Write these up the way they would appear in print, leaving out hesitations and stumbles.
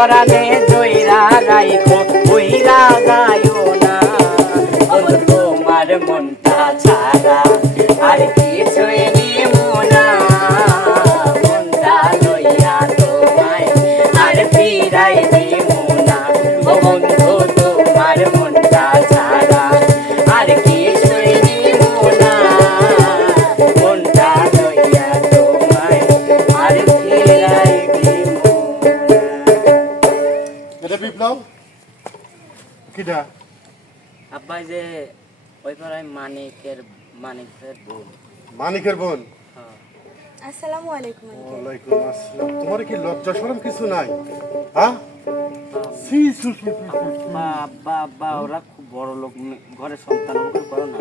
পরানে জয়রা রাইখো কইরা গায়ো না তোমার মনটা ছাড়া আর কিছুই নিমু না মনটা লইয়া তোমায় আর ফিরাই নিমু না ও বন্ধু তোমার মনটা ছাড়া আর কিছুই নিমু না মনটা লইয়া তোমায় আর ফিরাই নিমু না। এটা বিপ্লব কিটা? আব্বা যে ওই পাড়ায় মানিকের বোন। মানিকের বোন? হ্যাঁ। আসসালামু আলাইকুম আঙ্কেল। ওয়ালাইকুম আসসালাম। তোমার কি লজ্জা শরম কিছু নাই? হ্যাঁ সি সু সু সু, সু। আব্বা ওরা খুব বড় লোক ঘরের সন্তান ওকে করো না।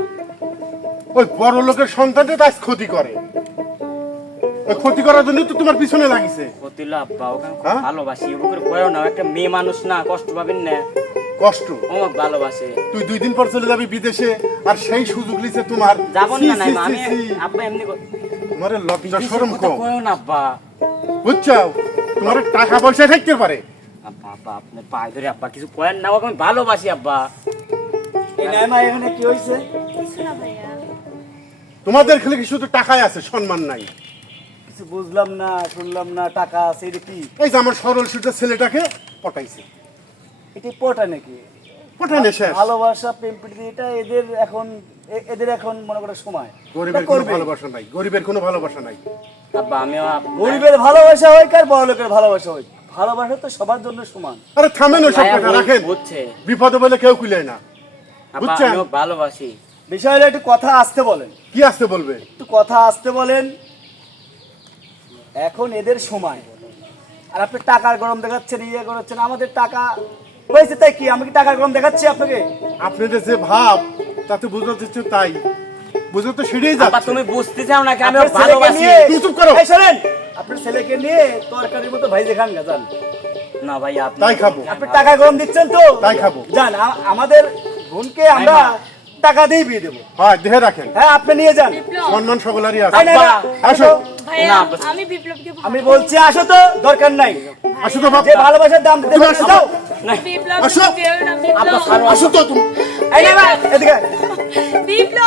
ওই বড় লোকের সন্তানটা তাই ক্ষতি করে, ওই ক্ষতি করার জন্য তো তোমার পিছনে লাগিছে। কতিল আব্বা ওকে খুব হ্যাঁ? ভালোবাসি ওকে করো না, একটা মেয়ে মানুষ না কষ্ট পাবেন না। কষ্ট? ও আমাকে ভালোবাসে। তুই 2 দিন পর চলে যাবি বিদেশে আর সেই সুযোগ লিছে তোমার। যাব সি, না নাই সি, আমি সি, সি। আব্বা এমনি তোমার লজ্জা শরম কম, করো না আব্বা। বুঝছো? তোমার টাকা পয়সা থাকতে পারে। আব্বা আপনি পায়ে ধরে আব্বা কিছু করেন না, ওকে আমি ভালোবাসি আব্বা। এই নাইমা এখানে কি হইছে? কিছু না ভাইয়া। তোমাদের খেলে কি শুধু টাকায় আছে, সম্মান নাই? কিছু বুঝলাম না, শুনলাম না, টাকা আছে এটা কি? এই যে আমার সরল সুটা ছেলেটাকে পটাইছে, এটা পটা নাকি? পটাইলে শেষ। ভালোবাসা প্রেম প্রীতি এটা এদের এখন মনে করার সময়। গরিবের এটা কোনো করবে। ভালোবাসা নাই, গরিবের কোনো ভালোবাসা নাই। আব্বা আমিও গরিবের ভালোবাসা হয় কার বড় লোকের ভালোবাসা হয়, ভালোবাসা তো সবার জন্য সমান। আরে থামেন ওই সব মায়া কথা রাখেন, বুঝছে বিপদে বলে কেউ কুলে না। আব্বা বুঝছেন? আমিও ভালোবাসি। বিষয় হলো একটু কথা আসতে বলেন, কি আসতে বলবে? একটু কথা আসতে বলেন। এখন এদের সময় আর আপনি টাকার গরম দেখাচ্ছেন, ইয়ে করাচ্ছেন। আমাদের টাকা হয়েছে তাই কি? আমি কি টাকার গরম দেখাচ্ছি আপনাকে? আপনাদের যে ভাব তাতে বোঝাতে হচ্ছে তাই, বুঝে তো সেটাই আব্বা যাচ্ছে। তুমি বুঝতেছ না কি আমি আপনার ছেলেকে ভালোবাসি। নিয়ে- তুমি চুপ করো। এই শোনেন, আপনার ছেলেকে নিয়ে তরকারির মতো ভাই দেখান গাজান। না ভাই আপনি তাই খাবো। আপনি টাকা গরম দিচ্ছেন তো তাই খাবো। যান, আমাদের বোনকে আমরা টাকা দিয়ে বিয়ে দেবো। হয় দেহে রাখেন, হ্যাঁ আপনি নিয়ে যান। বিপ্লব সম্মান সকলেরই আছে। এই না, না, আসো। ভাইয়া, না, আমি বিপ্লবকে আমি বলছি আসো তো, দরকার নাই। আসো তো বাপ, যে ভালোবাসার দাম দিতে তুমি পারছো আসো। দাও। বিপ্লব আসো। তুমি যেও না, বিপ্লব। আসো তো তুমি। এই না, এদিকে আয়। বিপ্লব